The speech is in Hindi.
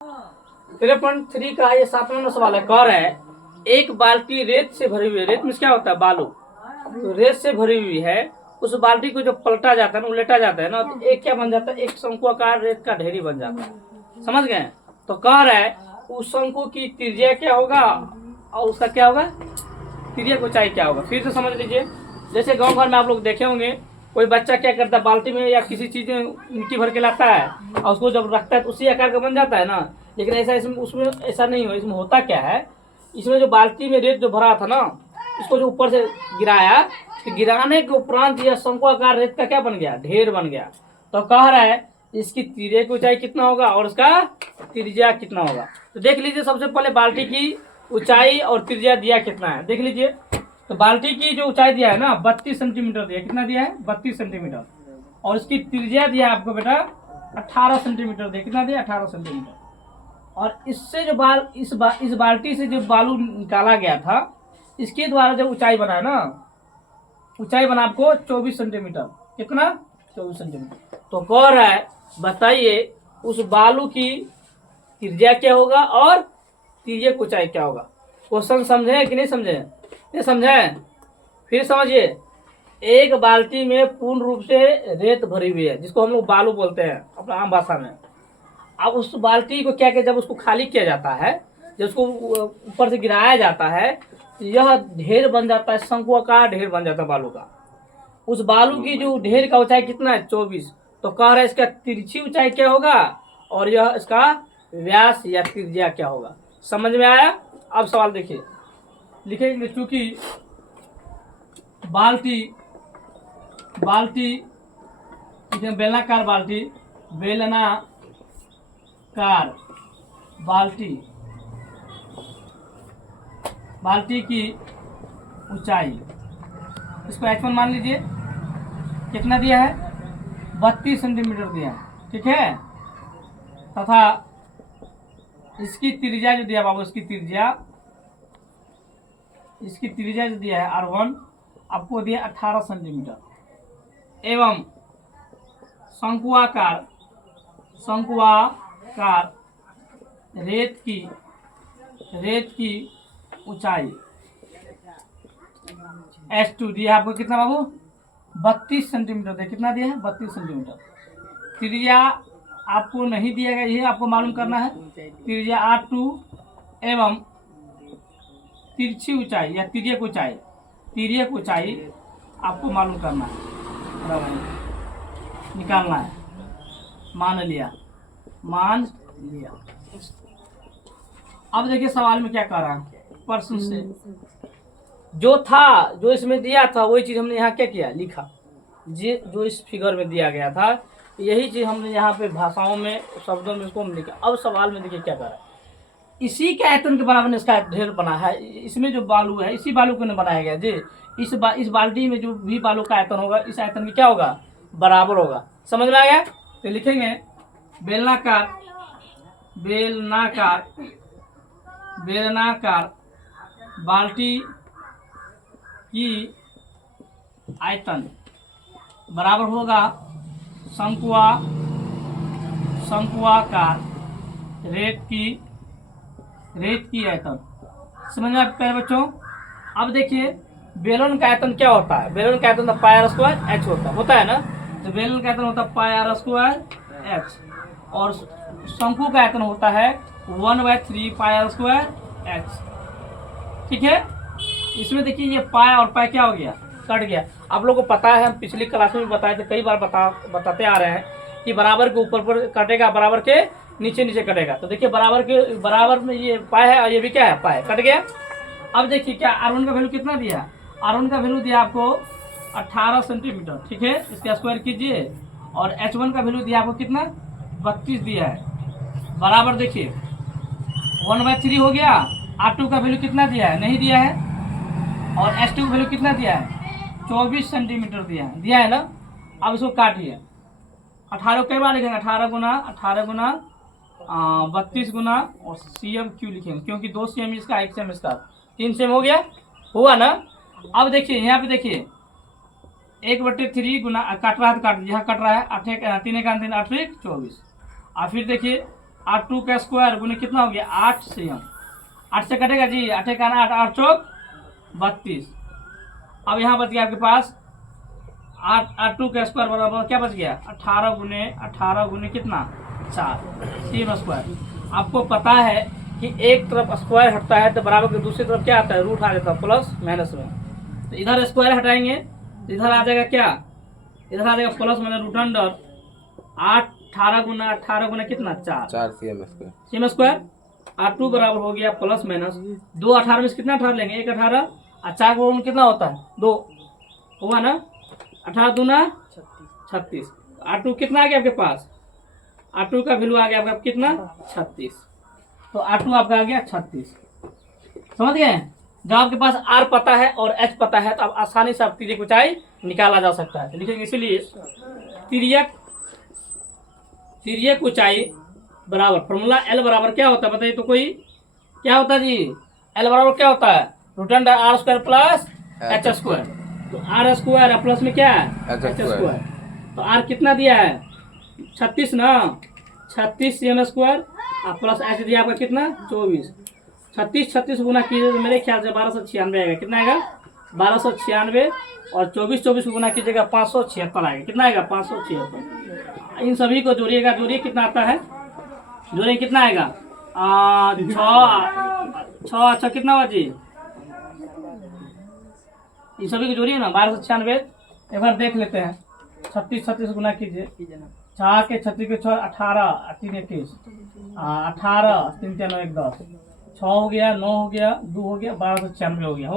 3.3 का ये 7वां नंबर सवाल है। कह रहा है एक बाल्टी रेत से भरी हुई है। रेत में क्या होता है? बालू। तो रेत से भरी हुई है, उस बाल्टी को जो पलटा जाता है ना, उलटा जाता है ना, तो एक क्या बन जाता है? एक शंकुआकार रेत का ढेरी बन जाता है। समझ गए? तो कह रहा है उस शंकु की त्रिज्या क्या होगा और उसका क्या होगा, त्रिज्या की ऊंचाई क्या होगा। फिर से समझ लीजिए। जैसे गांव घर में आप लोग देखे होंगे, कोई बच्चा क्या करता है, बाल्टी में या किसी चीज में मिट्टी भर के लाता है और उसको जब रखता है तो उसी आकार का बन जाता है ना। लेकिन ऐसा इसमें उसमें ऐसा नहीं हो। इसमें होता क्या है, इसमें जो बाल्टी में रेत जो भरा था ना, इसको जो ऊपर से गिराया, तो गिराने के उपरांत यह शंकुआकार रेत का क्या बन गया? ढेर बन गया। तो कह रहा है इसकी त्रिज्या की ऊंचाई कितना होगा और उसका त्रिज्या कितना होगा। तो देख लीजिए, सबसे पहले बाल्टी की ऊंचाई और त्रिज्या दिया कितना है, देख लीजिए। तो बाल्टी की जो ऊंचाई दिया है ना, 32 सेंटीमीटर दिया। कितना दिया है? 32 सेंटीमीटर। और इसकी त्रिज्या दिया है आपको बेटा 18 सेंटीमीटर दिया। कितना दिया? 18 सेंटीमीटर। और इससे जो इस बाल्टी से जो बालू निकाला गया था, इसके द्वारा जो ऊंचाई बना है ना, ऊंचाई बना आपको 24 सेंटीमीटर। कितना? 24 सेंटीमीटर। तो कह रहा है बताइए उस बालू की त्रिज्या क्या होगा और त्रिज्या की ऊंचाई क्या होगा। क्वेश्चन समझे कि नहीं समझे? नहीं समझे? फिर समझिए। एक बाल्टी में पूर्ण रूप से रेत भरी हुई है, जिसको हम लोग बालू बोलते हैं अपना आम भाषा में। अब उस बाल्टी को क्या किया, जब उसको खाली किया जाता है, जब उसको ऊपर से गिराया जाता है, यह ढेर बन जाता है, शंकुआकार ढेर बन जाता है बालू का। उस बालू की जो ढेर का ऊंचाई कितना है? 24। तो कह रहा है इसका तिरछी ऊंचाई क्या होगा और यह इसका व्यास या त्रिज्या क्या होगा। समझ में आया? अब सवाल देखिए, लिखेंगे। चूंकि बाल्टी बेलनाकार बाल्टी की ऊंचाई, इसको h1 मान लीजिए। कितना दिया है? 32 सेंटीमीटर दिया है। ठीक है। तथा इसकी त्रिज्या जो दिया बाबू, इसकी त्रिज्या जो दिया है R1 आपको दिया 18 सेंटीमीटर। एवं शंकुआकार रेत की ऊंचाई S2 दिया आपको कितना बाबू? 32 सेंटीमीटर दिया। कितना दिया है? 32 सेंटीमीटर। त्रिज्या आपको नहीं दिया गया, यही आपको मालूम करना है। त्रिज्या R2 एवं तिरछी ऊंचाई या तिर्यक ऊंचाई आपको मालूम करना है, निकालना है। मान लिया। अब देखिए सवाल में क्या कह रहा है, प्रश्न से जो इसमें दिया था वही चीज हमने यहाँ क्या किया, लिखा। जो इस फिगर में दिया गया था, यही चीज हमने यहाँ पे भाषाओं में, शब्दों में इसको लिखा। अब सवाल में देखिए क्या कर रहा है, इसी के आयतन के बराबर इसका ढेर बना है। इसमें जो बालू है, इसी बालू को बनाया गया जी। इस बाल्टी में जो भी बालू का आयतन होगा, इस आयतन में क्या होगा? बराबर होगा। समझ में आ गया? तो लिखेंगे बेलनाकार बाल्टी की आयतन बराबर होगा शंकुआकार रेत की आयतन। समझ में आया प्यारे बच्चों? अब देखिए बेलन का आयतन क्या होता है। बेलन का आयतन पाई आर स्क्वायर एच होता है ना। तो बेलन का आयतन होता है पाई आर स्क्वायर एच, और शंकु का आयतन होता है 1/3 पाई आर स्क्वायर एच। ठीक है। इसमें देखिए ये पाई और पाई क्या हो गया? कट गया। आप लोगों को पता है, हम पिछली क्लास में बताए थे, कई बार बताते आ रहे हैं कि बराबर के ऊपर पर कटेगा, बराबर के नीचे कटेगा। तो देखिए बराबर में ये पाई है और ये भी क्या है? पाई। कट गया। अब देखिए क्या R1 का वैल्यू कितना दिया? R1 का वैल्यू दिया आपको 18 सेंटीमीटर। ठीक है, इसका स्क्वायर कीजिए। और H1 का वैल्यू दिया आपको कितना? 32 दिया है। बराबर देखिए 1/3 हो गया। R2 का वैल्यू कितना दिया है? नहीं दिया है। और H2 का वैल्यू कितना दिया है? 24 सेंटीमीटर दिया है ना। अब इसको काटिए। 18 कई बार लिखेंगे? 18 गुना 32 गुना और CM क्यों लिखेंगे? क्योंकि 2 CM इसका, 1 CM इसका, 3 CM हो गया। हुआ ना। अब देखिए यहाँ पे देखिए 1/3 गुना, काट रहा है तो काट, यहाँ कट रहा है 8 3 का 3 8 24। और फिर देखिए 8 का स्क्वायर गुने कितना हो गया 8 CM। 8 से कटेगा जी, 8 का 8, 8 चौक 32। अब यहाँ बच गया आपके पास 8 का स्क्वायर बराबर क्या बच गया 18 गुने कितना 4 CM स्क्वायर। आपको पता है कि एक तरफ स्क्वायर हटता है तो बराबर के दूसरी तरफ क्या आता है रूट आ जाता है प्लस माइनस में। तो इधर स्क्वायर हटाएंगे तो इधर आ जाएगा क्या, इधर आ जाएगा प्लस माइनस रूट अंडर 18 गुना कितना 4 CM स्क्वायर। 8 बराबर हो गया प्लस माइनस 2 18 में से कितना 18 लेंगे 1 18 और 4 का गुणन कितना होता है 2 हुआ ना, 18 दूना 36। 8 कितना आ गया आपके पास, 8 का वैल्यू आ गया आपका कितना 36। तो 8 आपका आ गया 36। समझ गए। जब आपके पास R पता है और H पता है तो आप आसानी से आप तिर्यक ऊंचाई निकाला जा सकता है। तो लिखेंगे इसीलिए तिर्यक ऊंचाई बराबर फॉर्मूला L बराबर क्या होता है बताइए तो कोई, क्या होता है जी L बराबर क्या होता है root under R square plus H square. तो R स्क्वायर प्लस में क्या है H स्क्वायर। तो R कितना दिया है 36 ना, 36 CM स्क्वायर और प्लस H दिया आपका कितना 24। 36 गुना कीजिए तो मेरे ख्याल से 1296 आएगा। कितना आएगा 1296 और 24 गुना कीजिएगा 576 आएगा। कितना आएगा 576। इन सभी को जोड़िएगा, जोड़िए कितना आता है, जोड़िए कितना आएगा 6 अच्छा कितना हुआ जी, इन सभी को जोड़िए ना 1296। एक बार देख लेते हैं 36 गुना कीजिए 4 के 36 के 6 18 3 21 18 3 3 9 1 10 6 हो गया 9 हो गया 2 हो गया 1296 हो गया।